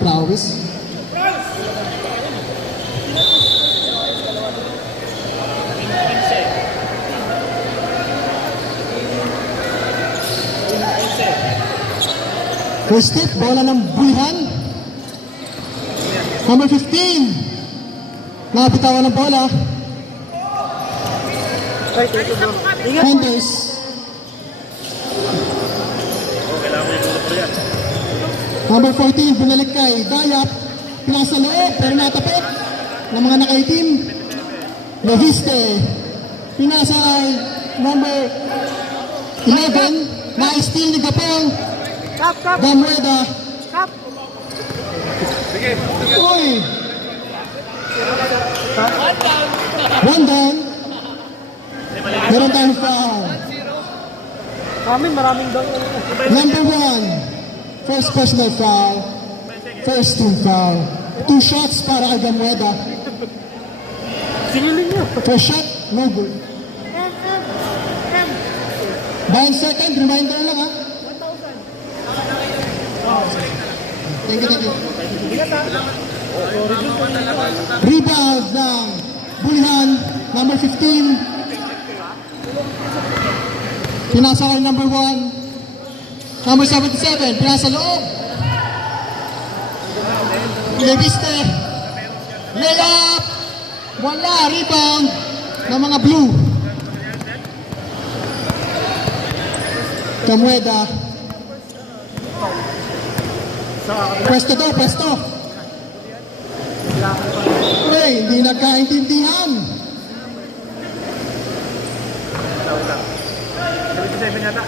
Flowers. First tip, bola ng bulihan. Number 15. Nabitawan ng bola. Hunters. Number 14, binalik kay Dayap. Pinasa loob, pero natapit ng mga nakaitim. Leviste. Pinasa ay number 11. Na-steal ni Gapong. Gamueda. Uy! One down. Meron tayong foul. Maraming doon. Number 1. First personal foul. First team foul. 2 shots para kay Gamueda. Sinilin nyo. First shot, no good. By second, reminder lang ha. Thank you. Rebound ng bulihan, number 15. Pinasa kay number 1. Number 77, pinasa loob. Leviste. Layup. Wala, rebound ng mga blue. Gamueda. Pwesto to, pwesto. Uy, hindi nagkaintindihan.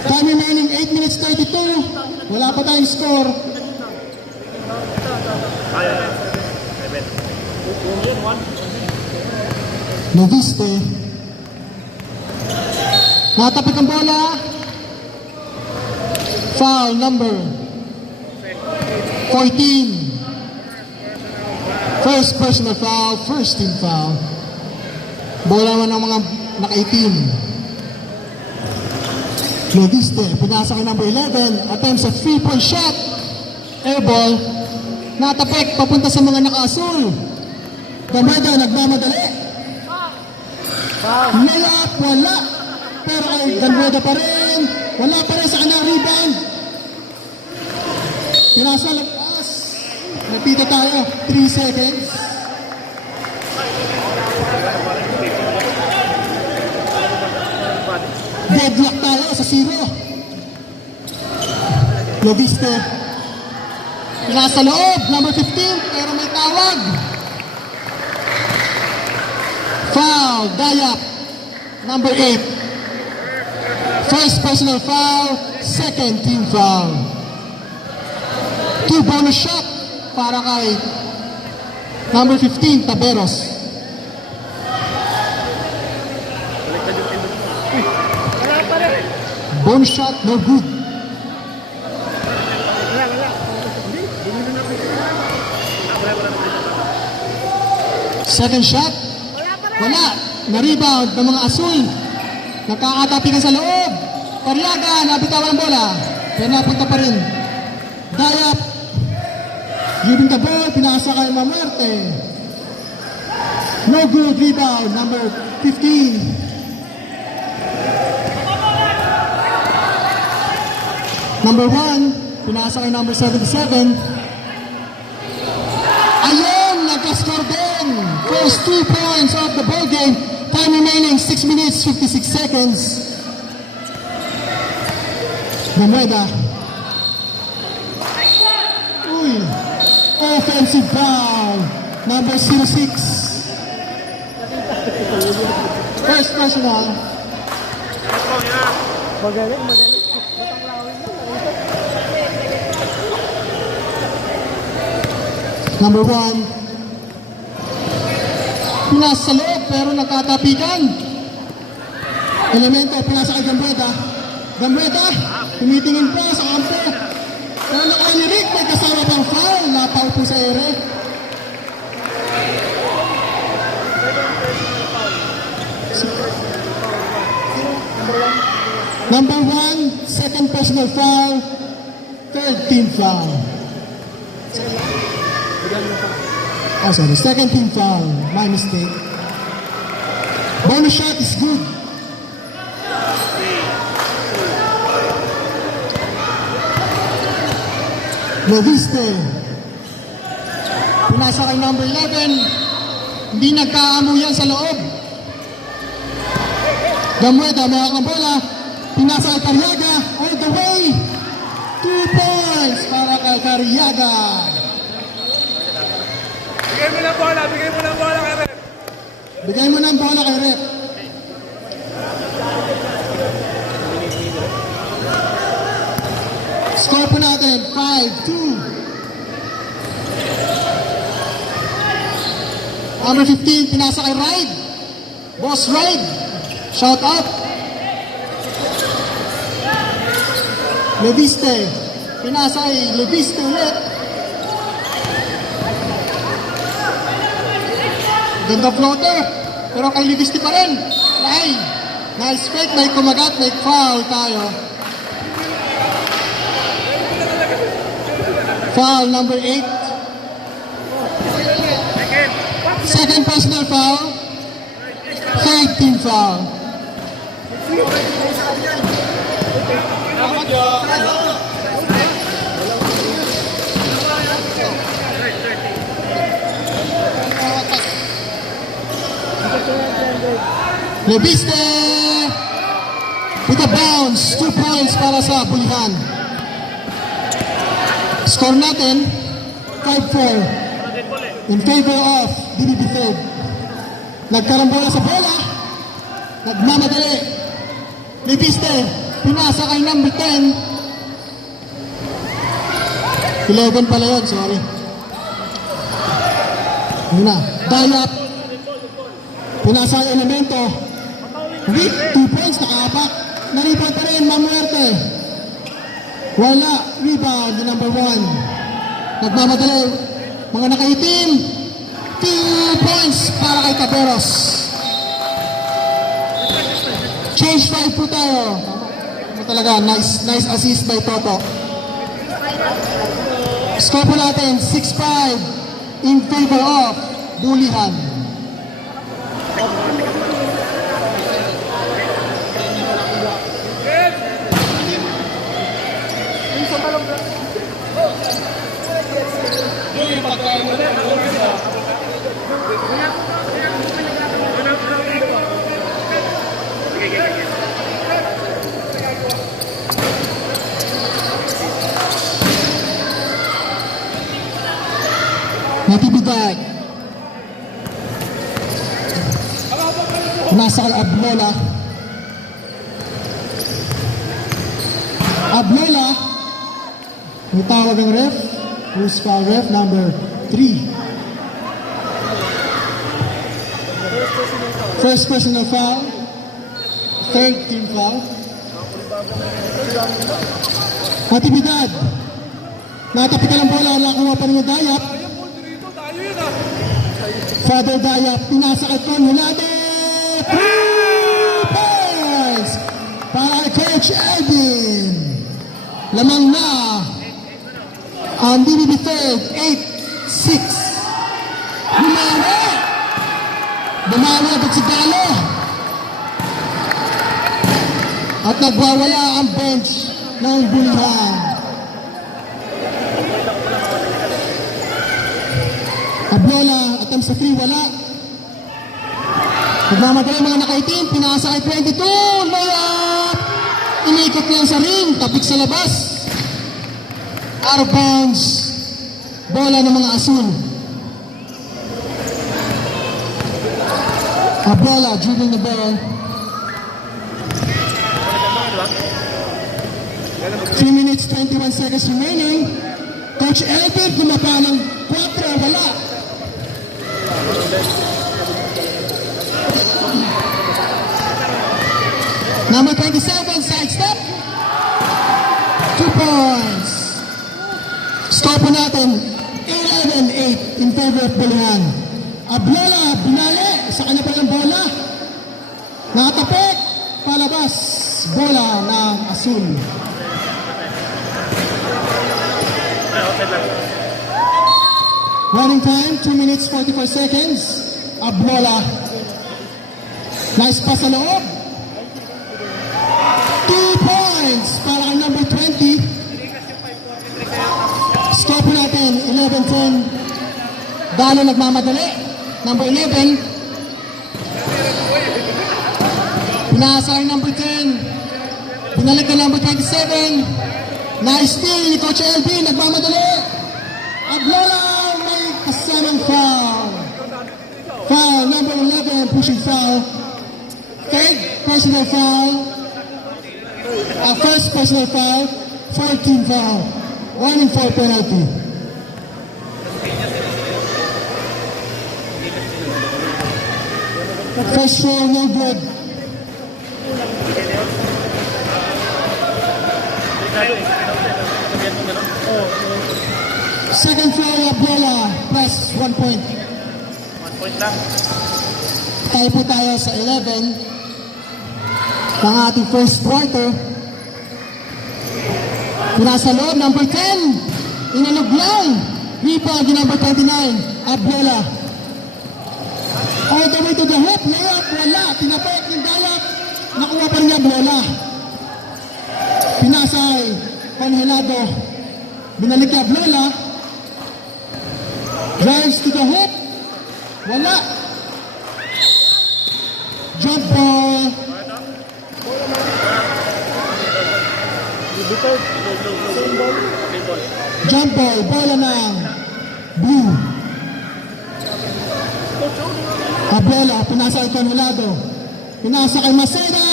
Time remaining 8 minutes 32. Wala pa tayong score. Leviste. Natapik ang bola. Foul number 14. First personal foul, first team foul. Bola naman ng mga nakaitim. Leviste, pinasa kay number 11. Attempts a 3-point shot. Airball. Natapik, papunta sa mga naka-asul. Gamueda, nagmamadali. Layup, wala. Pero ay Gamueda pa rin. Wala pa rin sa kanyang rebound. Pinasa lagpas. Napita tayo. 3 seconds. Deadlock tayo sa 0. Leviste. Pinasa loob. Number 15. Pero may tawag. Foul. Dayap. Number 8. First personal foul. Second team foul. 2 bonus shot para kay number 15, Taberos. Bonus shot, no good. Second shot, wala. Na-rebound ng mga asul. Nakakatapikan sa loob. Pariaga, nabitawan ang bola. Pero napunta pa rin. Dayap. Giving the ball, pinasa kay Mamerte. No good, rebound, number 15. Number 1, pinasa kay number 77. Ayun, nagka-score din. First 2 points of the ball game. Time remaining 6 minutes, 56 seconds. Gamueda. Uy. Offensive foul. Number 06. First personal. Magaling. Number 1. Pinasa sa loob pero nagkatapikan. Elemento, pinasa kay Gamueda. Gamueda, tumitingin pa sa kampo. Pero nakalirik, may kasama pang foul. Napaw po sa ere. Number 1, second personal foul, third team foul. Sorry, second team foul. My mistake. Bonus shot is good. Loviste. Pinasa kay number 11. Hindi nagkaamuyan sa loob. Gamueta, may akong bola. Pinasa kay Cariaga. All the way. 2 points para kay Cariaga. Bigay mo ng bola kay Rep. Bigay mo ng bola kay Rep. Score po natin, 5-2. Number 15, pinasa kay Ride. Boss Ride. Shout out. Leviste. Pinasa kay Leviste ulit. Ganda floater. Pero kay Leviste pa rin. Ay, nice fake. May kumagat. May foul tayo. Foul number 8. Second personal foul. Third team foul. Leviste with a bounce. 2 points para sa Bulihan. Score natin 5-4 in favor of DBB Third. Nagkarambola sa bola. Nagmamadali. Leviste, pinasa kay number 10. 11 pala yun, sorry. Yun na, Dayap. Pinasa kay Elemento. With 2 points, nakaapak. Naripat pa rin, Mamuerte. Wala, rebound, the number 1. Nagmamadali, mga nakaitim. 2 points para kay Caberos. Change 5 po tayo. Tama talaga, nice assist by Toto. Score po natin, 6-5 in favor of Bulihan. Natividad. Nasa kay Ablola. Ablola. May tawag ang ref. Who's foul ref? Number 3. First personal foul. Third team foul. Natividad. Natapitan ang bola. Nakuha pa rin yung Dayap. Father Dayap. Pinasa kay Conolado. 3 points para kay Coach Elvin. Lamang na ang DBB Third, 8-6. Bumawi agad si Galo. At nagwawala ang bench ng Bulihan. Ablola, attempt sa 3, wala. Nagmamadali mga nakaitim, pinasa kay 22. Layup! Inikot niya sa ring, tapik sa labas. Out of bounds. Bola ng mga asul. Ablola, dribbling the ball. 3 minutes, 21 seconds remaining. Coach Elbert, lumapa ng 4, wala. Number 27, sidestep. 2 points. Score po natin, 11-8 in favor of Bulihan. Ablola, binali sa kanya pa ng bola. Nakatapik, palabas, bola ng asul. Running time, 2 minutes 44 seconds. Ablola. Nice pass sa loob. 2 points para kay number 20. Score po natin, 11-10. Dalo nagmamadali. Number 11. Pinasa ang number 10. Pinalik ka number 27. Nice steal ni Coach LB. Nagmamadali. Ablola may kasamang foul. Foul, number 11, pushing foul. Third personal foul. First personal foul. 14 foul. 1 and 4 penalty. First foul, no good. Second foul, Ablola, plus 1 point. 1 point lang. Tayo po tayo sa 11 ng ating first quarter. Nasa loob, number 10. Inalog lang. Rebound yung number 29, Ablola. All the way to the hoop. Layup, wala. Tinapok yung dayap. Nakuha pa rin niya, Ablola. Pinasay, Congelado. Binalik niya, Ablola. Drives to the hoop. Wala. Jump ball. Jump ball. Bola ng blue. Ablola, pinasa kay Congelado. Pinasa kay Maceda.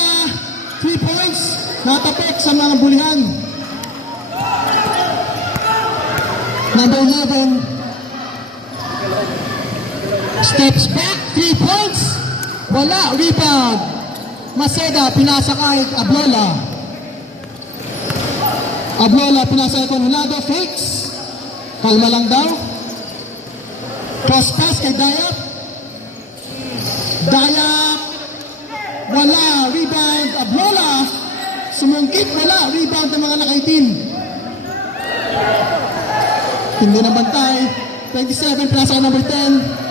3 points. Natapik sa mga bulihan. Number 11. Steps back. 3 points. Wala. Rebound. Maceda, pinasa kay Ablola. Ablola, pinasa kay Congelado. Fakes. Kalma lang daw. Cross pass kay Dayap. Dayap. Wala. Rebound. Ablola. Sumungkit. Wala. Rebound ng mga nakaitim. Hindi na bantay. 27. Pinasa kay number 10.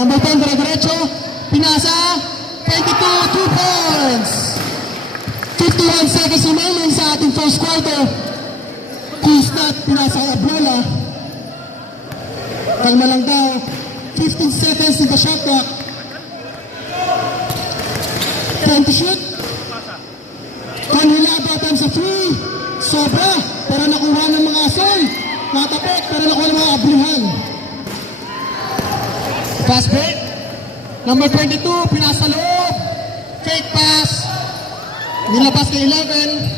Number 10. Dire-diretso. Pinasa. 22. 2 points. 51 seconds remaining sa ating first quarter. Kusnat. Pinasa kay Ablola. Kalma lang daw. 15 seconds in the shot clock. 10 to shoot. Congelado attempts a 3. Sobra. Pero nakuha ng mga asol. Natapik. Pero nakuha ng mga ablihan. Fast break. Number 22. Pinasa loob. Fake pass. Nilabas kay 11.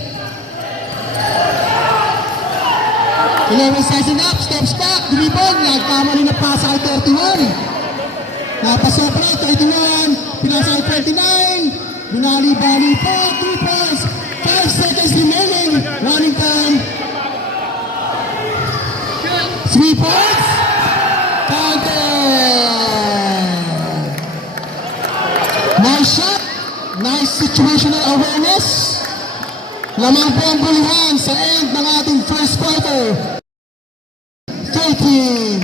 11 sizing up, steps back, dribble, nagkamali na pasa kay 31. Napasobra, 31, pinasa kay 29, binali-bali po, 2 points, 5 seconds remaining, running time. 3 points, counted. Nice shot, nice situational awareness. Lamang po ang bulihan sa end ng ating first quarter. 13.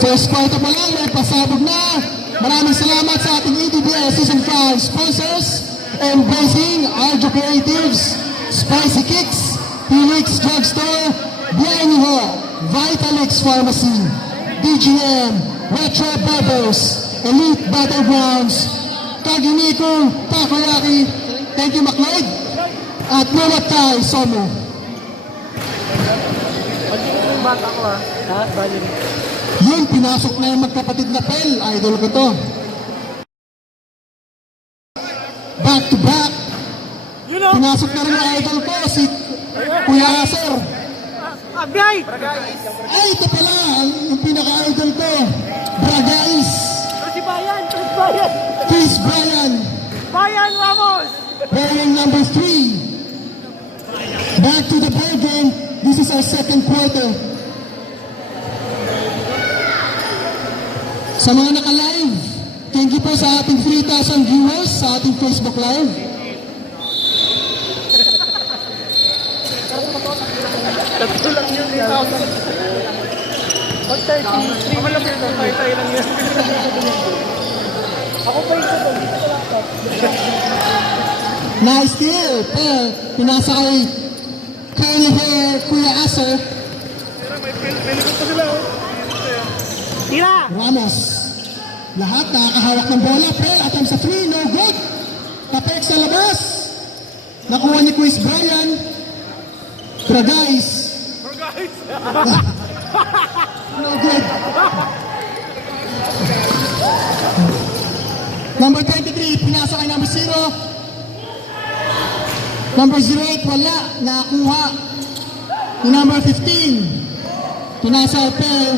First quarter pa lang, may pasabog na. Maraming salamat sa ating ETBL Season 5 sponsors, Embracing, Arjo Creatives, Spicy Kicks, Felix Drugstore, Bienniho, Vitalix Pharmacy, DGM, Retro Barbers, Elite Battlegrounds, Kaginiko, Takoyaki, thank you McLeod, at Nulatay Somo. Bata ko ha, balim. Yun, pinasok na yung magkapatid na Pel. Idol ko to. Back to back. Pinasok na rin yung idol ko, si Kuya Aser. Abay! Ay, ito pala, yung pinaka-idol ko. Bragais. Si Bayan! Si Bayan! Chris Bryan. Bayan Ramos! Playing number 3. Back to the ball game. This is our second quarter. Sa mga naka-live, thank you po sa ating 3,000 viewers sa ating Facebook Live. Tatlo lang yun, 3,000. Pag 33 Malapit na tayo lang yan. Ako pa yung ito. Dito ko laptop. Nice steal. Pero pinasa kay curly hair Kuya Acer. May likod pa sila, oh. Tira! Ramos. Lahat nakakahawak ng bola. Pero attempt sa 3. No good. Tapek sa labas. Nakuha ni Chris Brian. Pero guys. No good. Number 23, pinasa kay number 0. Number 08, wala. Nakakuha. Ni number 15, pinasa kay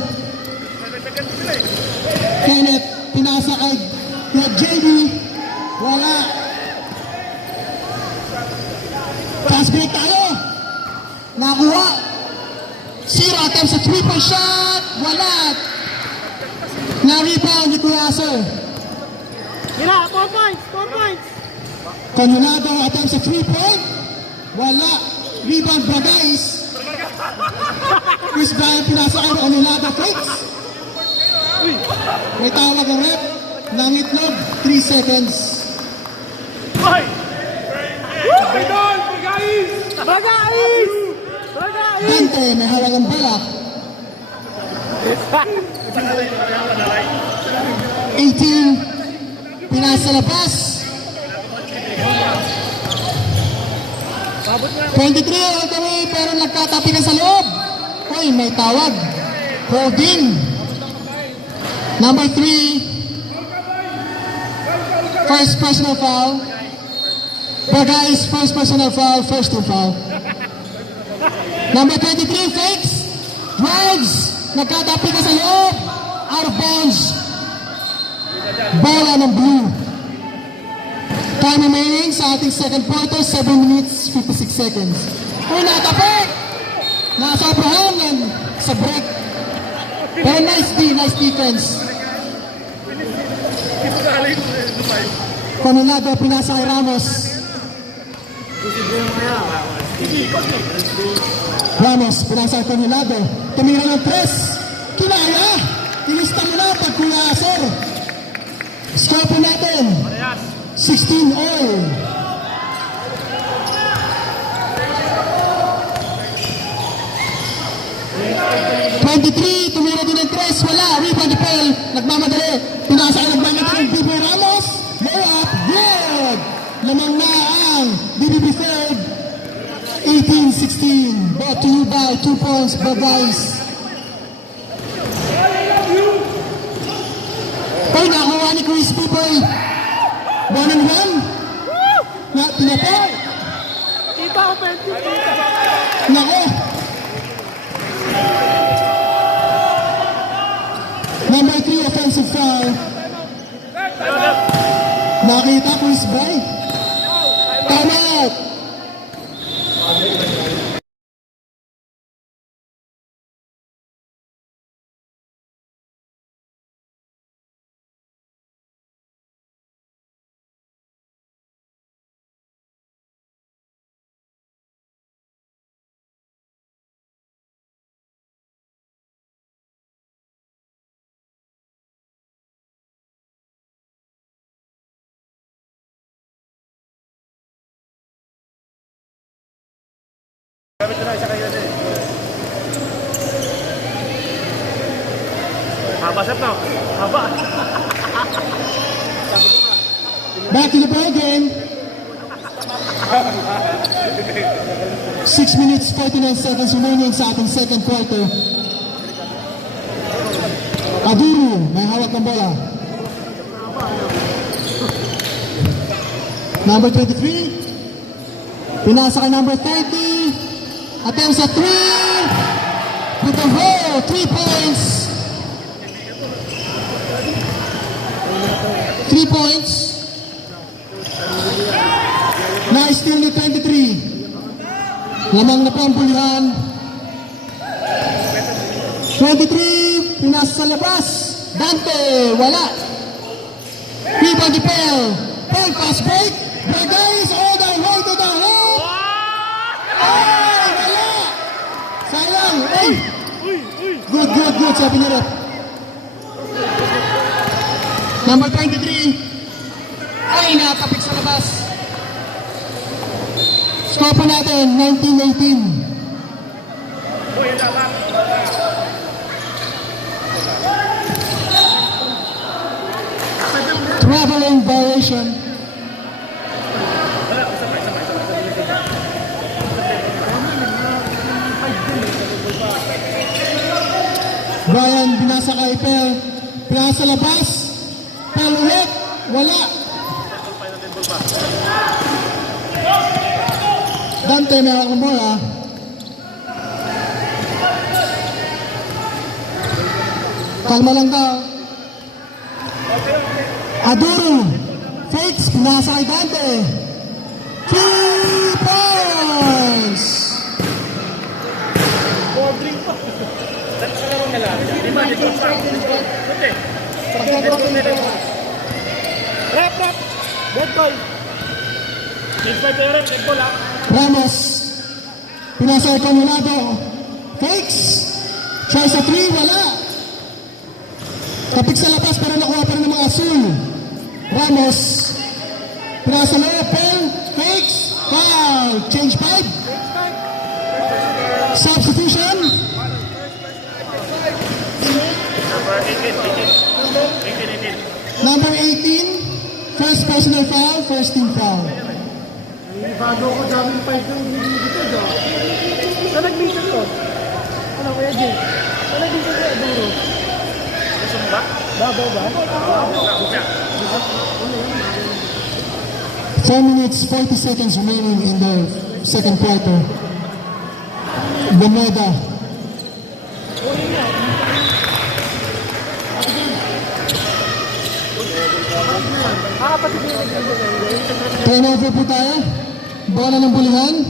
Kenneth. Pinasa kay JD. Wala. Fast break tayo. Nakakuha. 0 attempts sa 3-point shot. Wala. Na-rebound ni Kuya Acer. Tira! 4 points! 4 points! Conolado attempts sa 3-point. Wala. Rebound Bragais. Chris Brian pinasa kay Conolado fakes. May tawag ang rep. Nangitlog. 3 seconds. Ay! Idol! Guys! Bagais! Bagais! Dante may hawak ang bola. 18. Pinasa labas. 23 all the way pero nagtatapikan sa loob. Uy, may tawag. Holding. Number 3. First personal foul. Bagais, first personal foul, first team foul. Number 23, fakes. Drives. Nagtatapikan sa loob. Out of bounds. Bola ng blue. Time remaining sa ating second quarter, 7 minutes, 56 seconds. Uy, natapik! Nasobrahan yan sa break. Pero nice defense. Conolado, pinasa kay Ramos. Ramos, pinasa kay Conolado. Tumira ng press. Kinaya! Kinista mo na pag Kuya Acer. Score po natin. 16 all. Tumira din ng tres, wala. Rebound ni Pel, nagmamadali. Pinasa ay nagmamadali ng Bibo Ramos. Layup, good. Lamang na ang BBB third. 18-16. Brought to you by 2 points, Bagais. Ay, nakuha ni Chris Biboy. 1-1. Na, tinapit. Tita, offensive tita! Nako. Number 3 offensive foul. Nakita ko is Bray. Time out. Gamit ko na isa kayo din. Haba, Sep, no? Haba. Back to the ball game. 6 minutes 49 seconds remaining sa ating second quarter. Aduru, may hawak ng bola. Number 23. Pinasa kay number 30. Attempt sa 3. With the roll, 3 points. 3 points. Nice steal ni 23. Lamang na po ang pulihan. 23, pinasa sa labas. Dante, wala. Rebound ni Pel. Pel, fast break. Bagais all the way to the hole. Ay, wala. Sayang. Ay. Good. minutes, sabi ni Rep. Number 23. Ay, nakapik sa labas. Score po natin, 19-18. Traveling violation. Brian, binasa kay Pel. Pinasa labas. Pel ulit. Wala. Dante, meron akong bola. Kalma lang daw. Aduro. Fakes, pinasa kay Dante. 3 points! Rep, rep. Dead ball. Ramos. Pinasa kay Camulado. Fakes. Try sa 3, wala. Kapig sa labas pero nakuha pa rin ng mga asul. Ramos. Pinasa loob. Pel. Fakes. Foul. Change 5. Substitution. Number 18. First personal foul. First team foul. Bago ko daming fight ng dito daw. Saan nag-meeting to? Ano kaya Jay? Saan nag-meeting kaya Duro? Babaw ba? 4 minutes, 40 seconds remaining in the second quarter. Beneda. Pati din nag-meeting. Turnover po tayo. Bola ng Bulihan.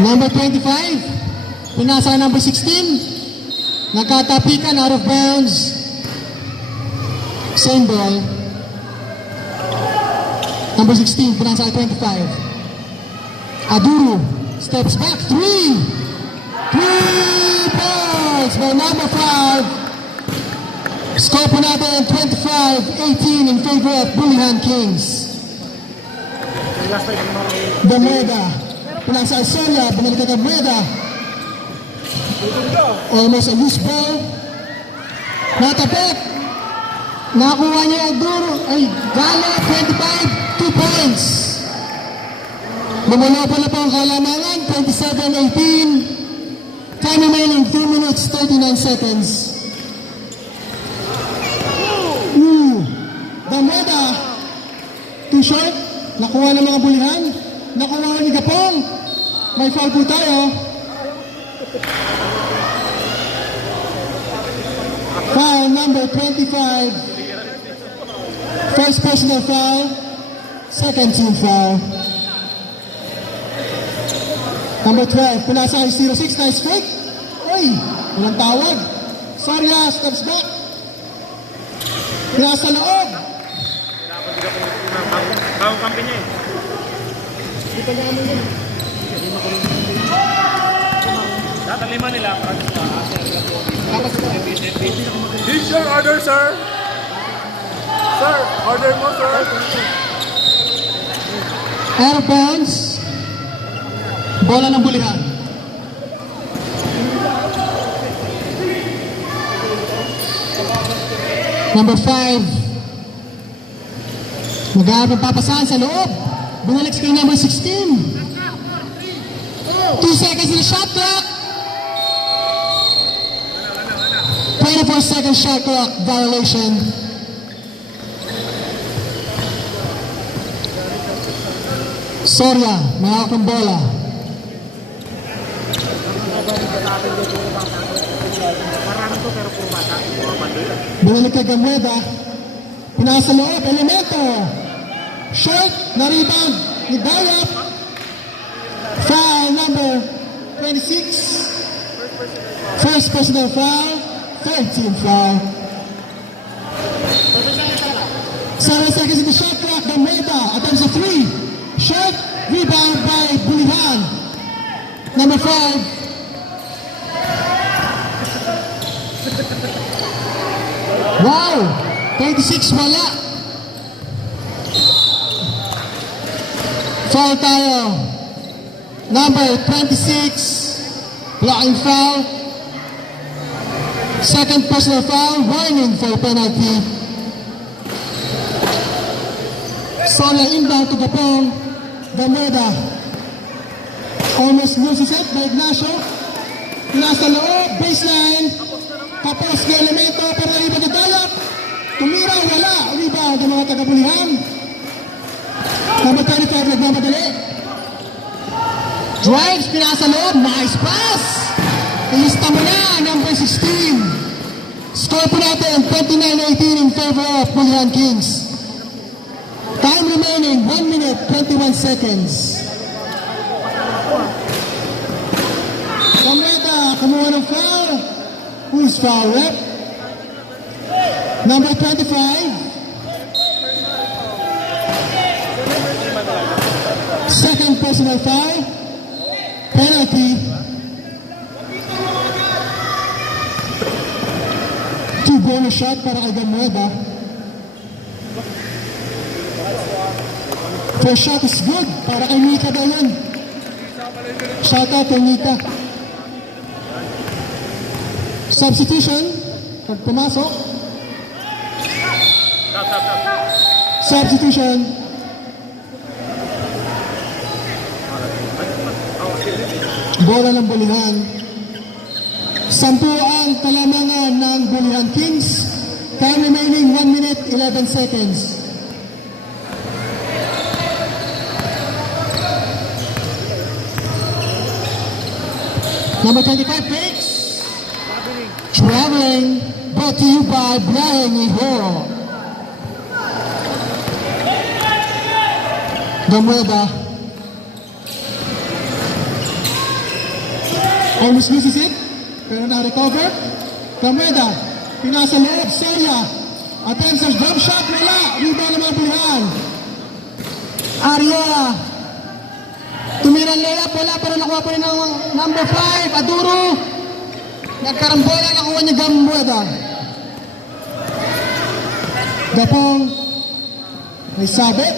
Number 25. Pinasa kay number 16. Nakatapikan, out of bounds. Same ball. Number 16, pinasa kay 25. Aduro steps back. 3 points by number 5. Score po natin 25-18 in favor of Bulihan Kings. Beneda. Pinasa kay Soria, binalik kay Beneda. Almost a loose ball. Natapit. Nakuha niya ang Duro. Ay, Gala, 25, 2 points. Bumulopo na po ang kalamangan, 27-18. Time remaining 2 minutes, 39 seconds. Dameda. Too short. Nakuha ng mga Bulihan. Nakuha ni Gapong. May foul po tayo. Foul number 25. First personal foul. Second team foul. Number 12. Pinasa kay 06. Nice fake. Uy, walang tawag. Soria steps back. Pinasa loob. Bagong kampi niya eh. Lahat ang lima nila. This your order, sir. Sir, order mo, sir. Out of bounds. Bola ng Bulihan. Number 5. Maghanap ng papasahan sa loob. Binalik kay number 16. 2 seconds in the shot clock. 24 seconds shot clock violation. Soria, mahawak ng bola. Binalik kay Gameda. Pinasa loob, Elemento. Short, na-rebound ni Dayap. Foul number 26. First personal foul, third team foul. 7 seconds in the shot clock, Gameda attempts a 3. Short, rebound by Bulihan. Number 5. Wow! 26, wala. Foul tayo. Number 26, blocking foul. Second personal foul, warning for penalty. Sola inbound to Gapong. Gameda. Almost loses it by Ignacio. Nasa loob, baseline. Tapos na elemento, pero iba na dalak. Tumira, wala. Rebound ang mga tagabulihan. Number 25, nagmamadali. Drives, pinasa loob. Nice pass. Ilista mo na, number 16. Score po natin, 29-18 in favor of Bulihan Kings. Time remaining, 1 minute, 21 seconds. Kameta, kumuha ng foul. Who's foul, rep? Number 25. Second personal foul. Penalty. 2 bonus shot para kay Gamueda. First shot is good para kay Nika daw yan. Shout out kay Nika. Substitution. Pag pumasok. Substitution. Bola ng Bulihan. 10 ang talamangan ng Bulihan Kings. Time remaining 1 minute 11 seconds. Number 25 picks. Traveling. Brought to you by Brian Ihoro. Gamueda. Almost misses it. Pero na-recover. Gamueda. Pinasa loob. Soria. Attempts a jump shot. Wala. Rebound ng mga Bulihan. Ariola. Tumirang layup. Wala. Pero nakuha pa rin ng number 5. Aduro. Nagkarambola. Nakuha niya Gamueda. Gapong. May sabit.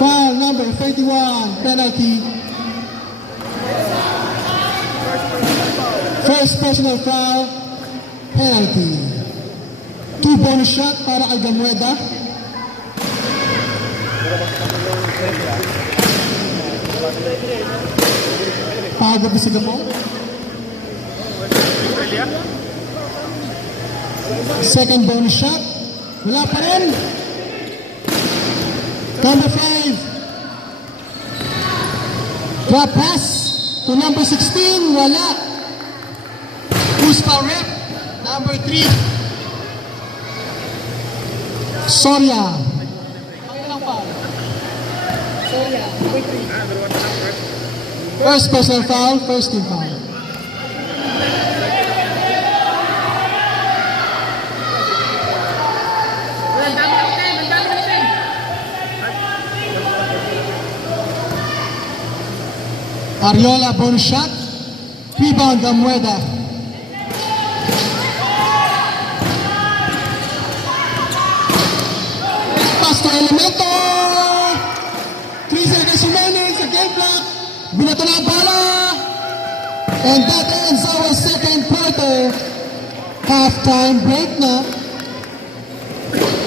Foul number 31. Penalty. First personal foul, penalty. 2 bonus shot para kay Gamueda. Pagod na si Gapong. Second bonus shot. Wala pa rin. Number 5. Drop pass to number 16. Wala. Who's foul rep? Number 3. Soria. Pangilang foul? Soria, number 3. First personal foul, first team foul. Ariola bonus shot. Rebound Gamueda. Pass to Elemento. 3 seconds remaining sa game clock. Binato na ang bola. And that ends our second quarter. Halftime break na.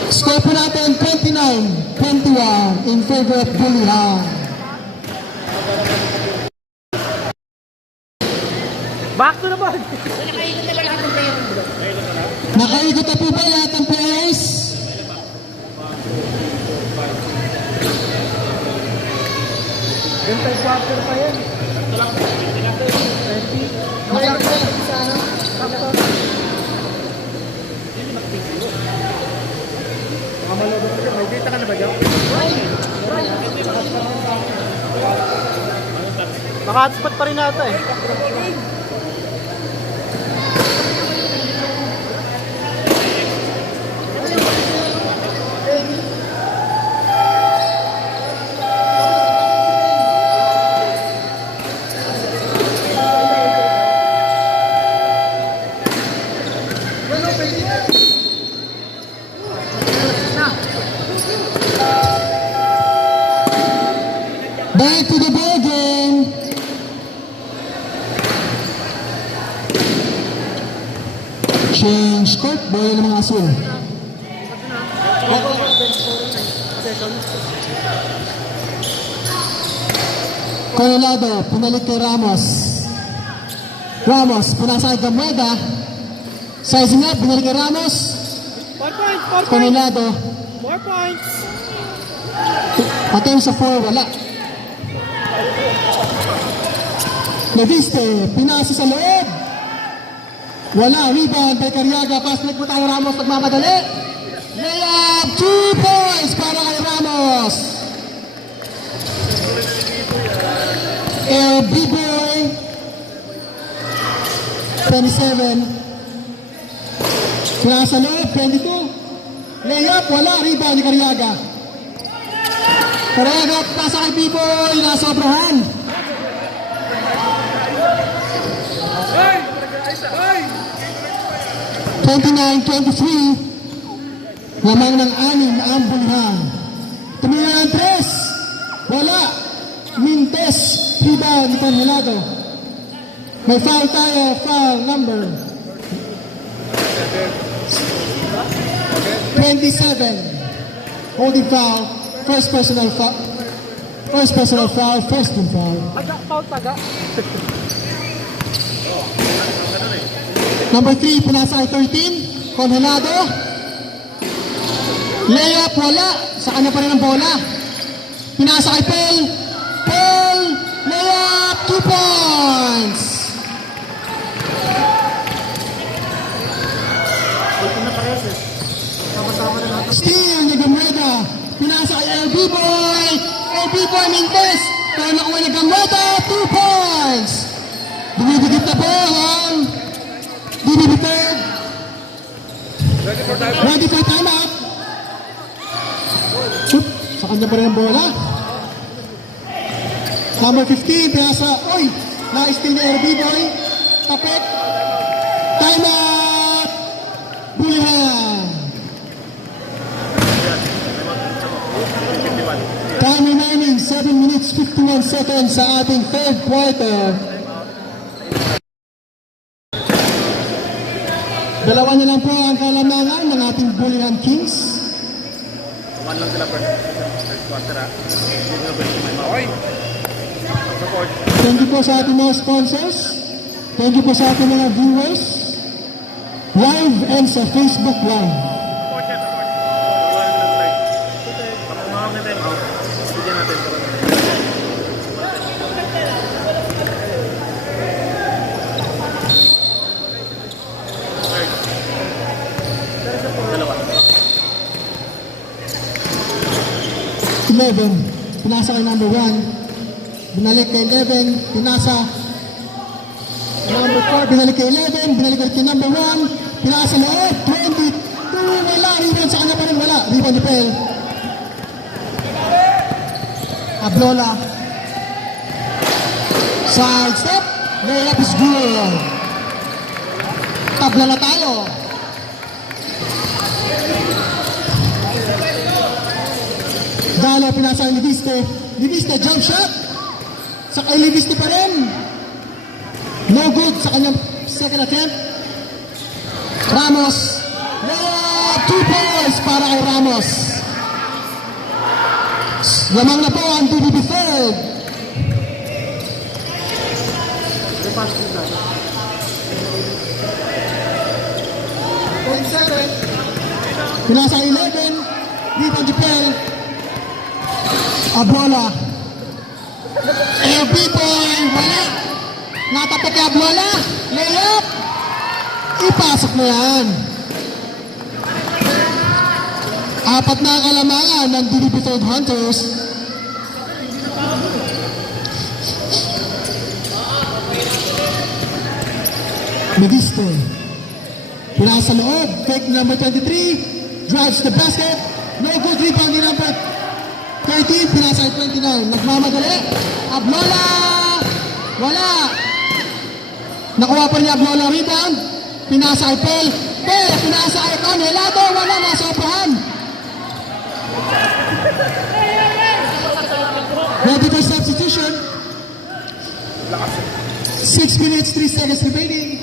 Score po natin 29-21 in favor of Bulihan. Back to the ball. Nakaikot na po ba lahat ng players? Gantay quarter pa yan. 20. Nakakita sa ano? Sakto. Kamalodo ko dyan. May data ka na ba dyan? Naka-hotspot pa rin nata eh. Change court, bola ng mga asul. Colorado, pinalik kay Ramos. Ramos, pinasa kay Gamueda. Sizing up, pinalik kay Ramos. 4 points, 4 points. Colorado, 4 points. attempt sa 4, wala. Leviste, pinasa sa loob. Wala, rebound kay Cariaga. Pass break mo tayo, Ramos, nagmamadali. Layup, 2 points para kay Ramos. B-boy 27. Pinasa loob, 22. Layup, wala, rebound ni Cariaga. Cariaga, pasa kay B-boy, nasobrahan. Hey! Hey! 29-23. Lamang ng 6 ang bulhan. Tumira ng 3. Wala. Mintes. Rebound ni Congelado. May foul tayo. Foul number 27. Holding foul. First personal foul. First personal foul. First team foul. Taga, foul taga. Number 3, pinasa kay 13. Congelado. Layup, wala. Sa kanya pa rin ang bola. Pinasa kay Pel. Pel, layup, 2 points. Steal ni Gamueda. Pinasa kay LB Boy. LB Boy Mintes. Pero nakuha ni Gamueda, 2 points. Dumidikit na po ang Dinibiterd. Ready for timeout. Shoot. Sa kanya pa rin ang bola. Number 15, pinasa. Oy! Na-steal ni RB Boy. Tapet. Timeout. Bulihan. Time remaining 7 minutes 51 seconds sa ating third quarter. Dalawa na lang po ang kalamangan ng ating Bulihan Kings. One lang sila first quarter ha. Okay. Support. Thank you po sa ating mga sponsors. Thank you po sa ating mga viewers. Live and sa Facebook Live. Support siya, support. Wala na lang tayo. Kapag na tayo, bigyan natin. Dalawa. 11. Pinasa kay number 1. Binalik kay 11. Pinasa. Number 4. Binalik kay 11. Binalik kay number 1. Pinasa loob. 22. Wala. Rebound sa kanya pa rin. Wala. Rebound ni Pel. Ablola. Side step. Layup is good. Tabla na tayo. Dalo, pinasa ni Liviste. Liviste, jump shot. Sa kay Liviste pa rin. No good sa kanyang second attempt. Ramos. Layup, 2 points para kay Ramos. Lamang na po ang DBB third. Pinasa 11. Rebound ni Pel. Ablola. LB Boy. Wala. Natapit kay Ablola. Layup. Ipasok na yan. Apat na ang kalamangan ng DBB Third Hunters. Mediste. Pinasa loob. Fake number 23. Drives the basket. No good rebound ni number 13. Pinasa 29. Nagmamadali. Ablola. Wala. Nakuha pa niya Ablola rebound. Pinasa kay Pel. Pel. Pinasa kay Congelado. Wala. Nasa upahan. Ready for substitution. 6 minutes, 3 seconds remaining.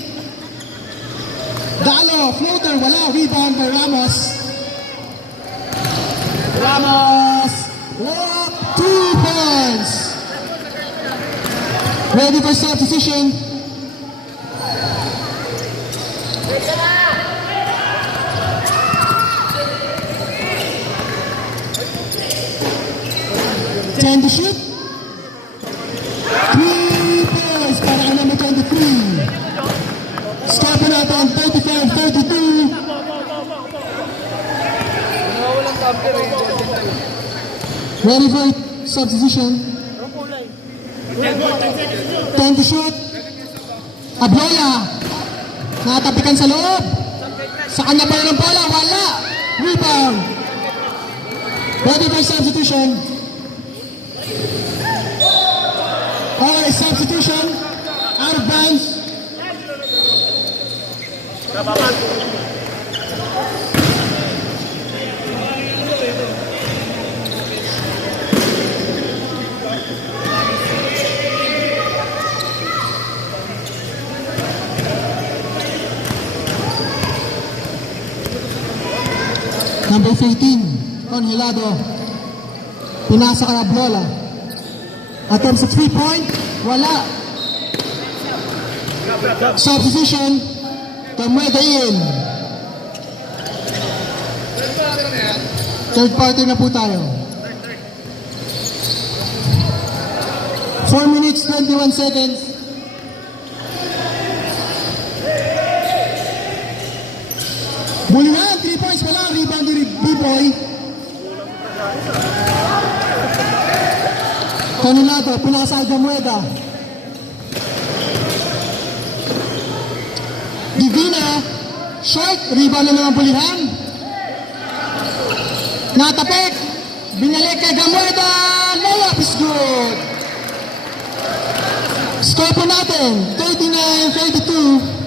Dalo quarter, wala. Rebound by Ramos. Ramos. Look, 2 points. Ready for substitution. Ten to shoot. 3 points para kay number 23. Score po natin 35-32. Nawawalan camper eh. Ready for substitution. 10 to shoot. Abloya. Natapikan sa loob. Sa kanya pa ng bola. Wala. Rebound. Ready for substitution. Okay, substitution. Out of bounds. Number 13, Congelado. Pinasa kay Ablola. Attempt sa 3-point. Wala. Substitution. Tamueda in. Third quarter na po tayo. 4 minutes, 21 seconds. Bulihan, 3 points wala. Rebound ni B-Boy. Congelado, pinasa kay Tamueda. Divina, short, rebound na mga Bulihan. Natapik, binalik kay Gamueda, layup is good. Score po natin, 39-32.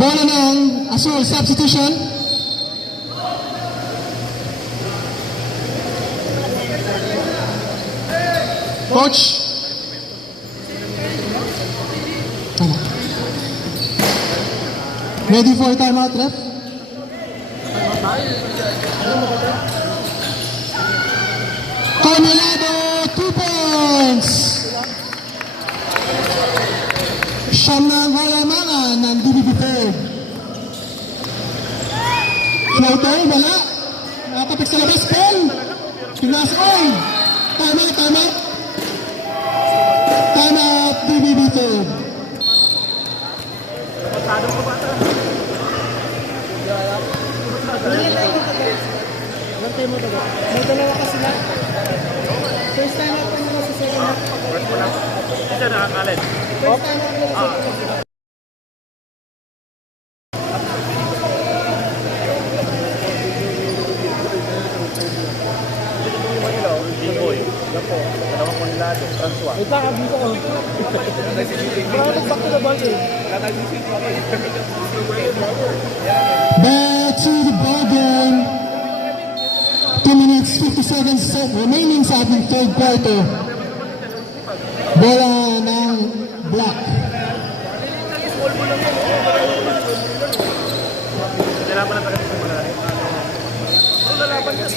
Bola ng Azul, substitution. Coach. Ano? Ready for timeout, ref? Congelado, 2 points. Siyam na ang halamangan ng DBB3. Floater, wala. Nakapapik sa labas, Paul. Pinas, oy. Tama. Time out, DBB3. May dalawa kasi na. First time ako nila sa second half. Isa na, Allen. First time ako nila sa second half. B-Boy. Lapo. Dalawang Congelado. Francois. Ito, abito ko. Parang nag-back to the ball eh. Back to the ball game. 2 minutes, 57 seconds remaining sa ating third quarter. Bola ng Black. Hirapan na talaga sa malalim. Ang lalaban niya.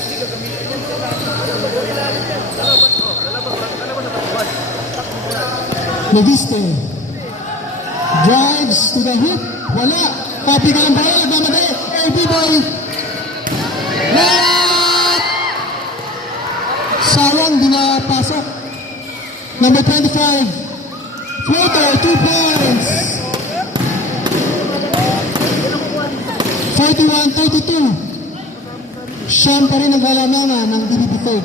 Leviste. Drives to the hoop. Wala. Copy ka ng bola. Nagmamadali. B-Boy. Layup! Sayang, di na pasok. Number 25. Floater, 2 points. 41-32. Siyam pa rin ang halamangan ng DBB3.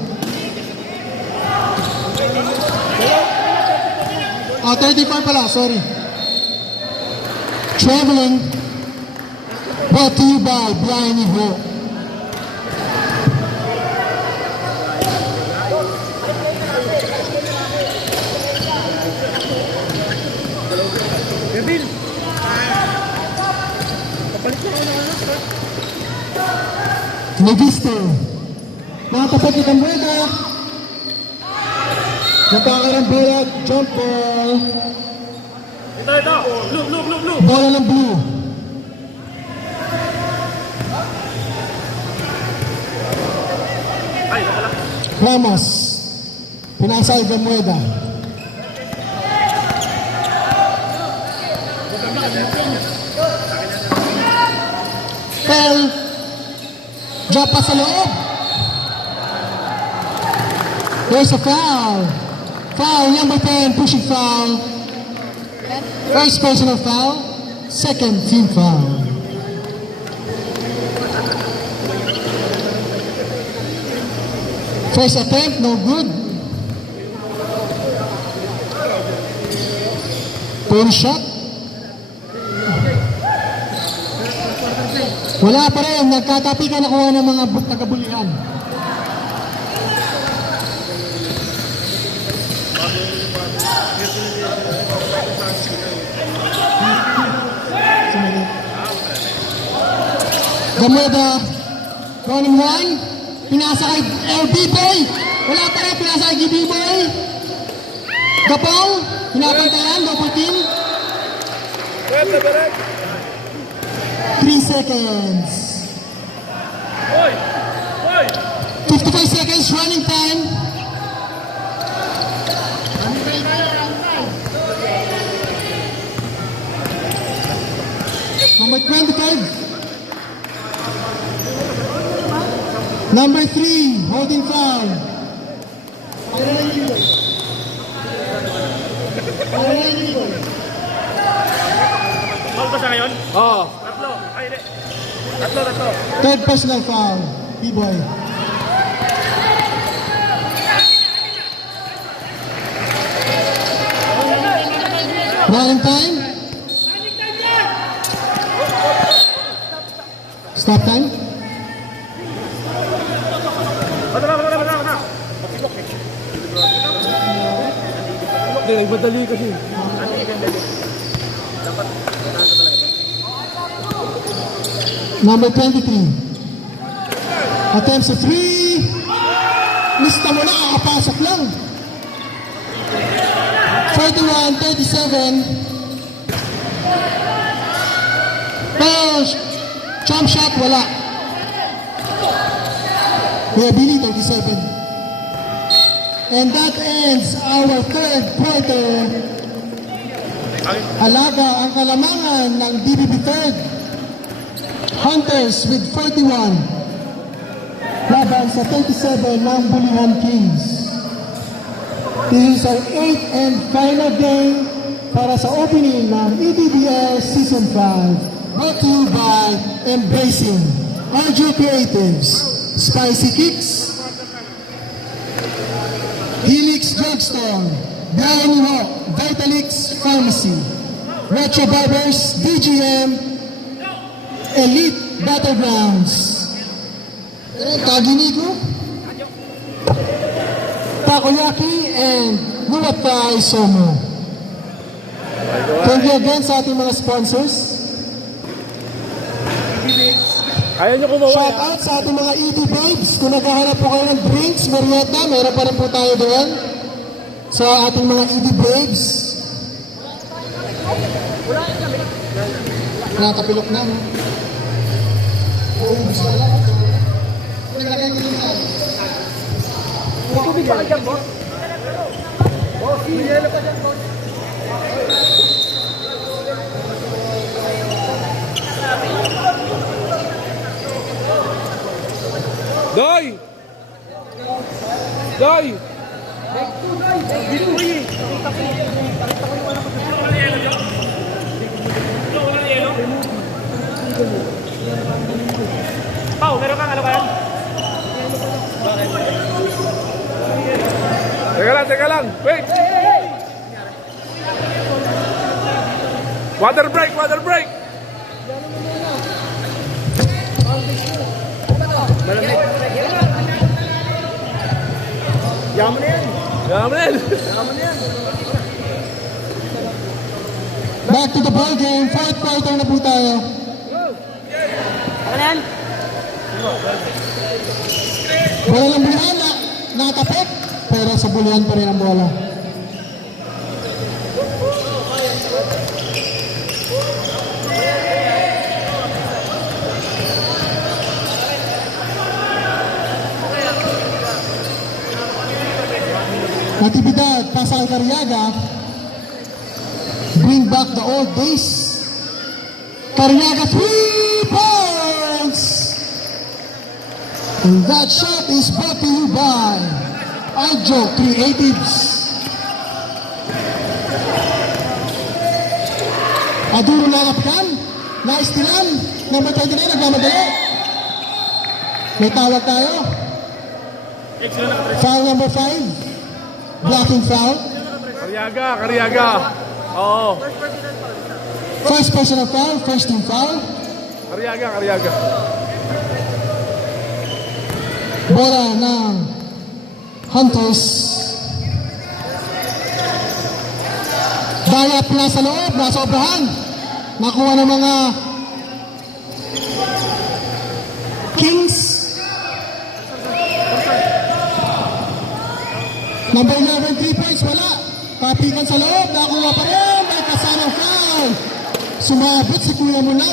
34 pala, sorry. Traveling. Brought to you by Brian Ho. Gabil! Kapalit na ako ng ano. Leviste. Nakatapit ni Camueda. Nagkakaroon bola, jump ball. Ito. Blue. Bola ng blue. Ay, ito pala. Ramos. Pinasay Gamueda. Pel. Drop pa sa loob. There's a foul. Foul, number 10, pushing foul. First personal foul. Second team foul. First attempt, no good. Third shot. Wala pa rin, nagkatapikan nakuha ng mga tagabulihan. Gamueda, running one, pinasa kay LB Boy, wala pa rin, pinasa kay GB Boy. Gapong, pinapantayan, double team. 3 seconds. 55 seconds running time. Number 25. Number 3, holding foul. Foul ba siya ngayon? Oo. Tatlo. Ay, hindi. Tatlo. Third personal foul, B-boy. Running time. Stop time. Bata. Hindi, nagmadali kasi. Number 23. Attempts a 3. Mista mo na, kakapasok lang. 41-37. Foul. Jump shot, wala. Kuya Billy, 37. And that ends our third quarter. Alaga ang kalamangan ng DBB third. Hunters with 41. Laban sa 37 ng Bulihan Kings. This is our 8th and final game para sa opening ng EBBL Season 5. Brought to you by Embracing, RJ Creatives, Spicy Kicks, Helix Drugstore, Brian Hawk, Vitalix Pharmacy, Retro Barbers, DGM, Elite Battlegrounds, Taginigo, Takoyaki, and Nuwatai Somo. Thank you again sa ating mga sponsors. Ayaw nyo kumawa. Shout out sa ating mga ED babes. Kung naghahanap po kayo ng drinks, merienda, meron pa rin po tayo doon. Sa ating mga ED babes. Nakapilok na, no? Tubig ba ka dyan, boss? Boss, yelo ka dyan, boss. Doy! Doy! Pao, meron kang ano ba yan? Teka lang. Wait! Water break! Yaman na yan. Back to the ball game. Fourth quarter na po tayo. Ano yan? Wala lang buwan na nakatapik. pero sa bulihan pa rin ang bola. Natividad, pasa kay Cariaga. Bring back the old days. Cariaga, 3 points! And that shot is brought to you by Arjo Creatives. Aduro Larapikan, naistilan, number 29, nagmamadali. May tawag tayo. Foul number 5. Blocking foul. Cariaga. Oo. First personal foul, first team foul. Cariaga. Bola ng Hunters. Daya pula sa loob, nasa obrahan. Nakuha ng mga Kings. Number 11, 3 points, wala. Papikan sa loob, nakuha pa rin. May kasamang foul. Sumabot si Kuya Mulat.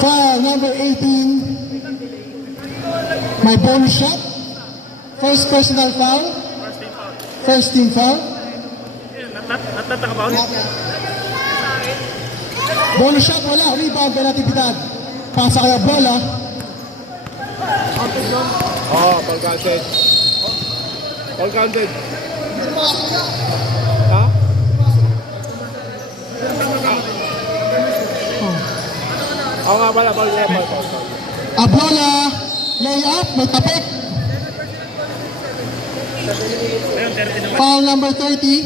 Foul number 18. May bonus shot. First personal foul. First team foul. Natataka ba ulit? Bonus shot, wala. Rebound kay Natividad. Pasa kaya bola. Oo, Paul counted. Ha? Oo nga pala, Paul. Abola, layup, may tapik. Foul number 30.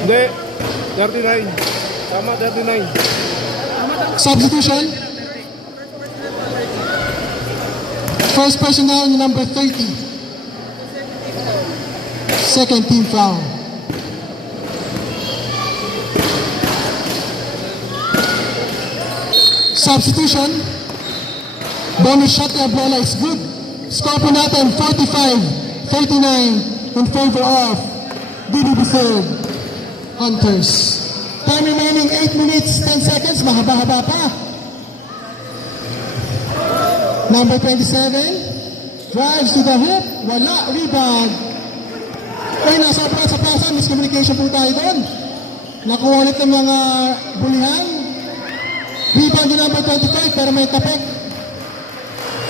Hindi. 39. Tama, 39. Substitution. First personal, number 30. Second team foul. Substitution. Bonus shot na bola is good. Score po natin 45-39 in favor of DDB Hunters. Time remaining 8 minutes, 10 seconds. Mahaba-haba pa. Number 27. Drives to the hoop. Wala. Rebound. Ay, nasa sa plaza. Miscommunication po tayo doon. Nakuha ulit ng mga bulihan. Rebound yung number 25 pero may tapik.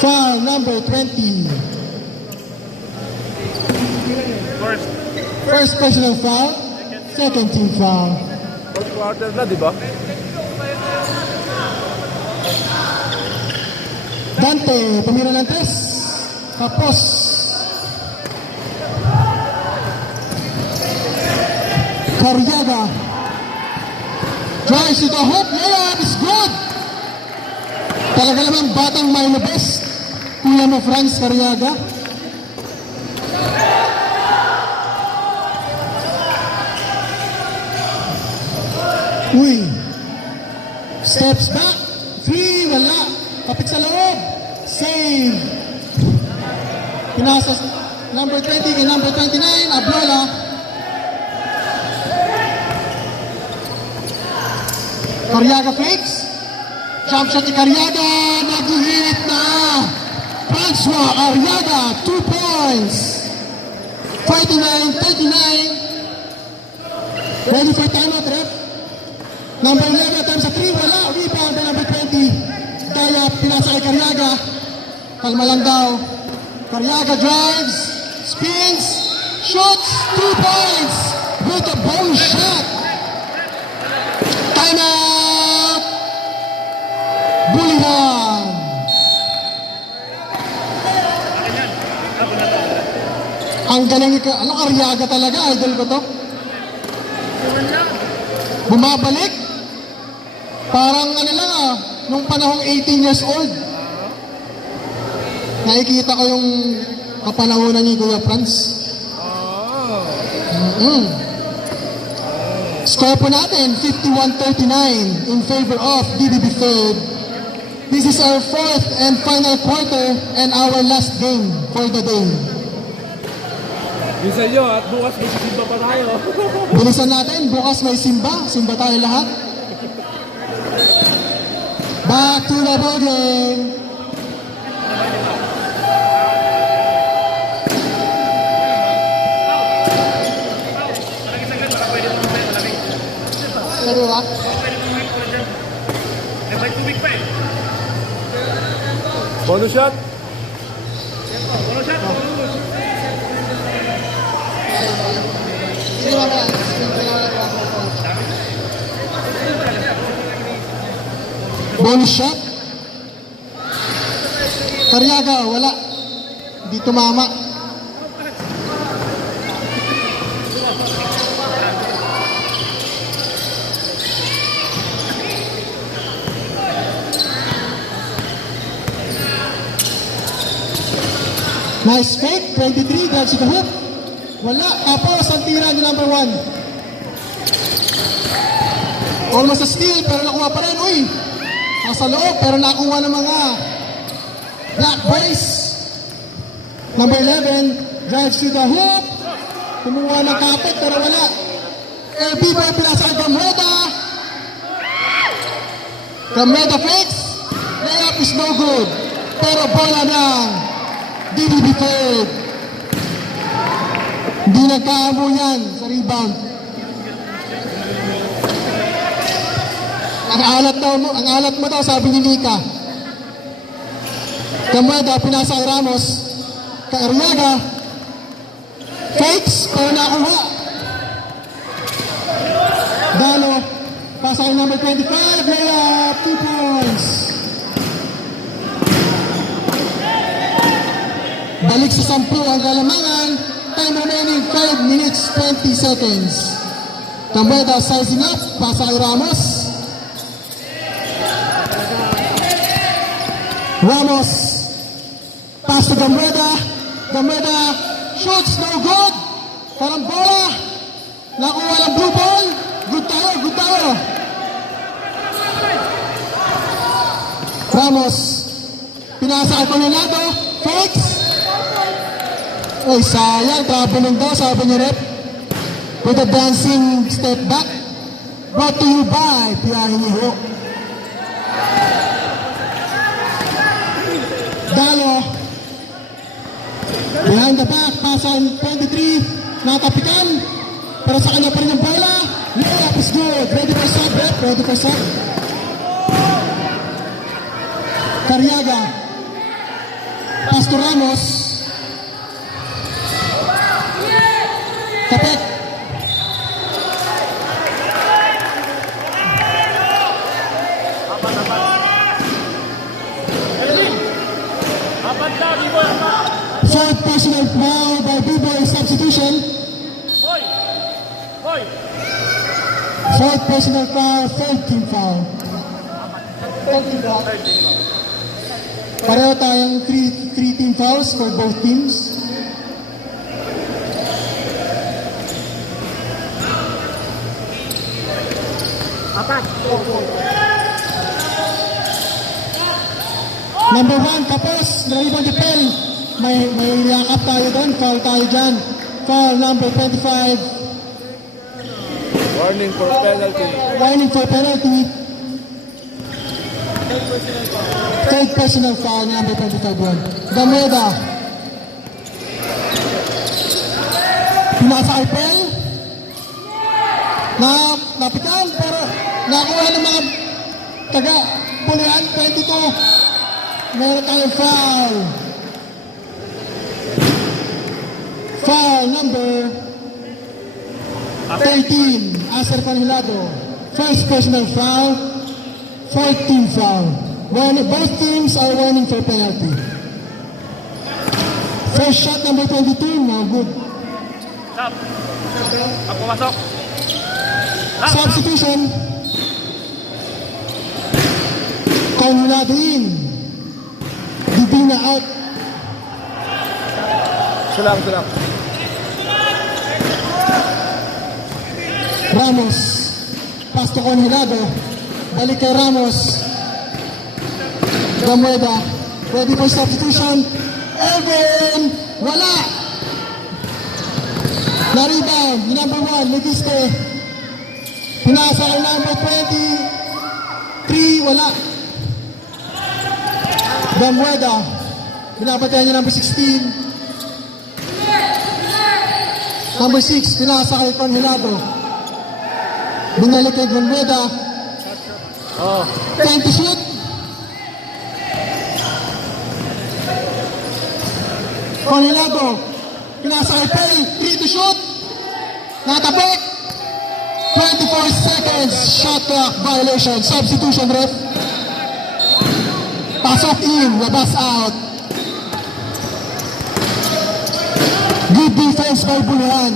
Foul number 20. First personal foul. Second team foul. Fourth quarter na, di ba? Dante, tumira ng 3. Tapos. Cariaga. Drives to the hoop. Layup is good. Talaga namang batang may best. Kuya mo Franz Cariaga. Uy. Steps back. 3. Wala. Kapit sa loob. Save. Pinasa number 20 kay number 29. Ablola. Cariaga fakes. Jump shot ni Cariaga. Nag-hit na. Francois Arriaga. 2 points. 49-39. Ready for timeout, ref? Number 11 times sa 3. Wala. Rebound na number 20. Daya pinasa kay Cariaga. Kalma lang daw. Cariaga drives. Spins. Shoots. 2 points. With a bonus shot. Timeout. Bulihan. Ang galing ika. Ano, Arriaga talaga. Idol ko to. Bumabalik. Parang ano lang nung panahong 18 years old. Nakikita ko yung kapanahonan ni Kuya Franz. Score po natin, 51-39 in favor of DDB Third. This is our fourth and final quarter and our last game for the day. Bisa nyo at bukas magsisimba pa tayo. Bilisan natin, bukas may simba. Simba tayo lahat. Back to the ball game. Laro ba? Bonus shot. Sino ba? Bonus shot. Karyaga, wala. Hindi tumama. Nice fake, 23, drives to the hoop. Wala, tapos ang tira ni number 1. Almost a steal, pero nakuha pa rin. Uy, nasa loob, pero nakuha ng mga Black Boys. Number 11, drives to the hoop. Kumuha ng kapit, pero wala. LB boy, pinasa kay Gamreda. Gamreda fakes. Layup is no good. Pero bola ng DDB third. Hindi nagkaamo yan sa rebound. Ang alat mo daw, sabi ni Nika. Gamreda, pinasa kay Ramos. Kay Arriaga. Fakes, pero nakuha. Dalo, pasa kay number 25. Layup, 2 points. Balik sa 10 ang kalamangan. Time remaining 5 minutes 20 seconds. Gamreda sizing up. Pasa kay Ramos. Ramos. Pass to Gamreda. Gamreda shoots, no good. Parang bola. Nakuha ng blue ball. Good tayo, good tayo. Ramos. Pinasa kay Coronado. Fakes. Uy, sayang. Traveling daw, sabi ni Rep. With a dancing step back. Brought to you by Piyahin Iho. Dalo. Behind the back, pasan 23. Natapikan. Pero sa kanya pa rin ang bola. Layup is good. Ready for shot, Rep. Ready for shot. Carriaga. Pass to Ramos. Kapit. Apat na, B-boy. Fourth personal foul by B-boy substitution. Hoy! Hoy! Fourth personal foul, third team foul. Pareho tayong three team fouls for both teams. Apat. Number 1, tapos. Rebound ni Pel. May yakap tayo doon. Foul tayo dyan. Foul number 25. Warning for penalty. Warning for penalty. Third personal foul number 25. Gamreda. Pinasa kay Pel. Napitan, pero nakuha ng mga taga-pulihan. 22. Meron tayong foul. Foul number 13. Acer Panhilado. First personal foul. Fourth team foul. Both teams are warning for penalty. First shot number 22. No good. Stop. Ang pumasok. Substitution. Panhilado in. Divina out. Sulang. Ramos. Pass to Conhelado. Balik kay Ramos. Gamueda, ready for substitution. Evan, wala. Na-rebound, yung number 1, Legiste. Pinasa kay number 23, wala. Gamueda, pinapatayan niya number 16. Number 6, pinasa kay Congelado. Binalik kay Gamueda. Oh. 10 to shoot. Congelado, pinasa kay Pay, 3 to shoot. Natapik. 24 seconds, shot clock violation, substitution ref. Pasok in, labas out. Good defense by Bulacan.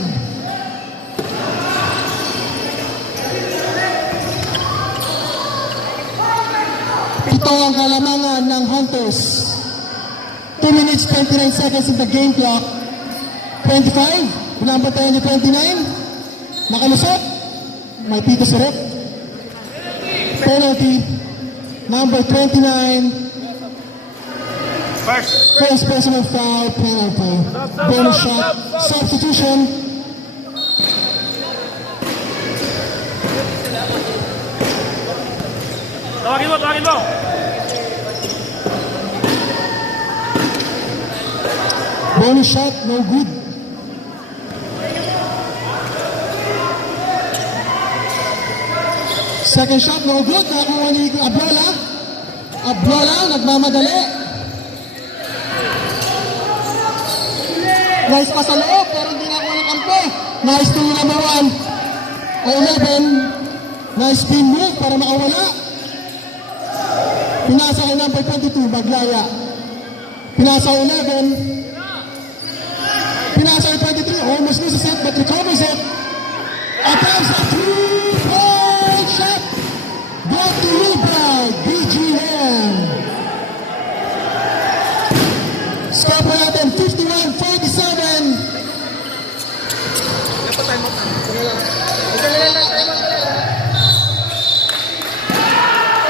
Ito ang kalamangan ng Hunters. 2 minutes 29 seconds in the game clock. 25, pinapatayan niya 29. Nakalusot. May pito sa ref. Penalty. Number 29. First personal foul, penalty. Bonus shot, substitution. Tawagin mo, tawagin mo! Bonus shot, no good. Second shot, no good. Nakakuha ni Ablola. Ablola, nagmamadali. Nice pa sa loob, pero hindi nakuha ng kampo. Nice to number 1. O 11. Nice spin move para makawala. Pinasa kay number 22, Maglaya. Pinasa kay 11. Pinasa kay 23, almost loses it, but recovers it. Attempts a 3-point shot. Brought to you by BGN. Score po natin, 51-47.